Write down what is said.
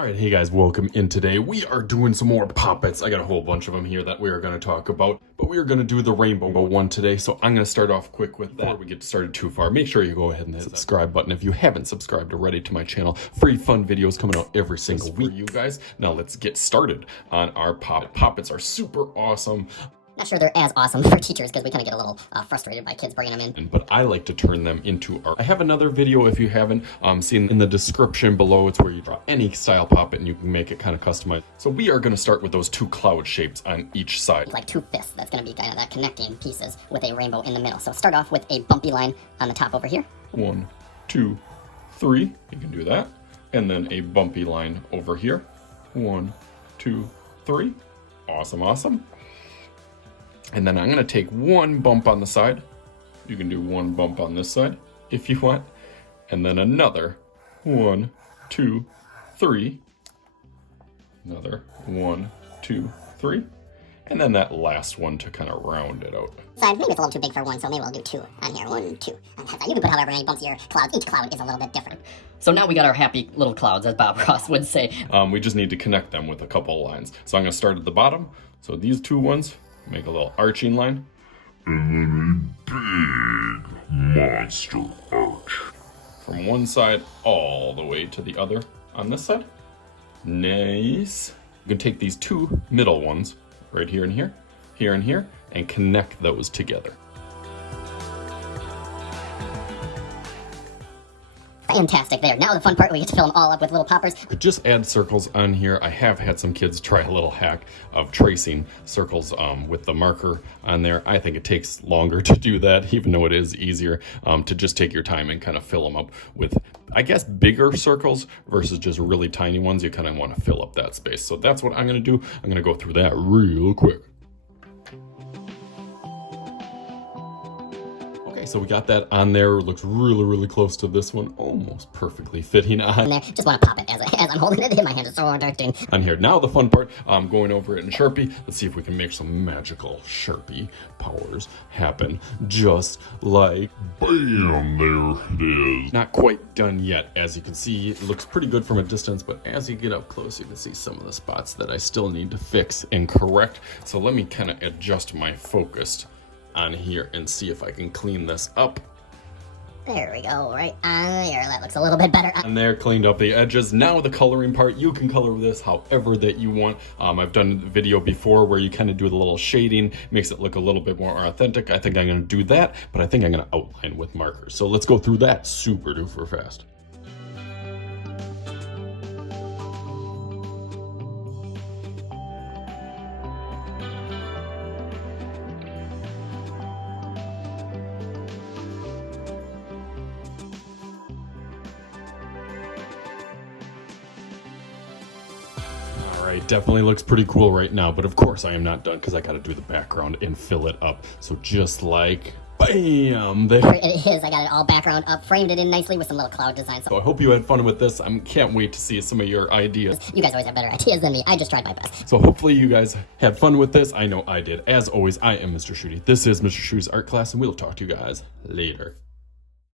Alright, hey guys, welcome in today. We are doing some more poppets. I got a whole bunch of them here that we are going to talk about, but we are going to do the rainbow one today, so I'm going to start off quick with that. Before we get started too far, make sure you go ahead and hit the subscribe button if you haven't subscribed already to my channel. Free fun videos coming out every single week for you guys. Now let's get started on our poppets. Are super awesome. Not sure they're as awesome for teachers because we kind of get a little frustrated by kids bringing them in. But I like to turn them into art. I have another video if you haven't seen in the description below. It's where you draw any style poppet and you can make it kind of customized. So we are going to start with those two cloud shapes on each side. Like two fists. That's going to be kind of that connecting pieces with a rainbow in the middle. So start off with a bumpy line on the top over here. 1, 2, 3. You can do that. And then a bumpy line over here. 1, 2, 3. Awesome, awesome. And then I'm going to take one bump on the side. You can do one bump on this side if you want. And then another 1, 2, 3. Another 1, 2, 3. And then that last one to kind of round it out. Side, maybe it's a little too big for one, so maybe we'll do two on here. 1, 2. You can put however many bumps your cloud. Each cloud is a little bit different. So now we got our happy little clouds, as Bob Ross would say. We just need to connect them with a couple of lines. So I'm going to start at the bottom. So these two ones, make a little arching line. And then a big monster arch. From one side all the way to the other on this side. Nice. You can take these two middle ones, right here and here, here and here, and connect those together. Fantastic there. Now the fun part, we get to fill them all up with little poppers. Could just add circles on here. I have had some kids try a little hack of tracing circles with the marker on there. I think it takes longer to do that, even though it is easier to just take your time and kind of fill them up with, I guess, bigger circles versus just really tiny ones. You kind of want to fill up that space. So that's what I'm going to do. I'm going to go through that real quick. So we got that on there. It looks really, really close to this one. Almost perfectly fitting on there. Just want to pop it as I'm holding it in my hand. It's so dirty. On here. Now the fun part, I'm going over it in Sharpie. Let's see if we can make some magical Sharpie powers happen. Just like Bam, there it is. not quite done yet. As you can see, it looks pretty good from a distance, but as you get up close, you can see some of the spots that I still need to fix and correct. So let me kind of adjust my focus on here and see if I can clean this up. There we go, right on there. That looks a little bit better. And there, cleaned up the edges. Now the coloring part, you can color this however that you want. I've done a video before where you kind of do the little shading, makes it look a little bit more authentic. I think I'm going to do that, but I think I'm going to outline with markers. So let's go through that super duper fast. Alright, definitely looks pretty cool right now, but of course I am not done because I got to do the background and fill it up. So just like, bam, there it is. I got it all background up, framed it in nicely with some little cloud design. So I hope you had fun with this. I can't wait to see some of your ideas. You guys always have better ideas than me. I just tried my best. So hopefully you guys had fun with this. I know I did. As always, I am Mr. Shooty. This is Mr. Shooty's art class, and we'll talk to you guys later.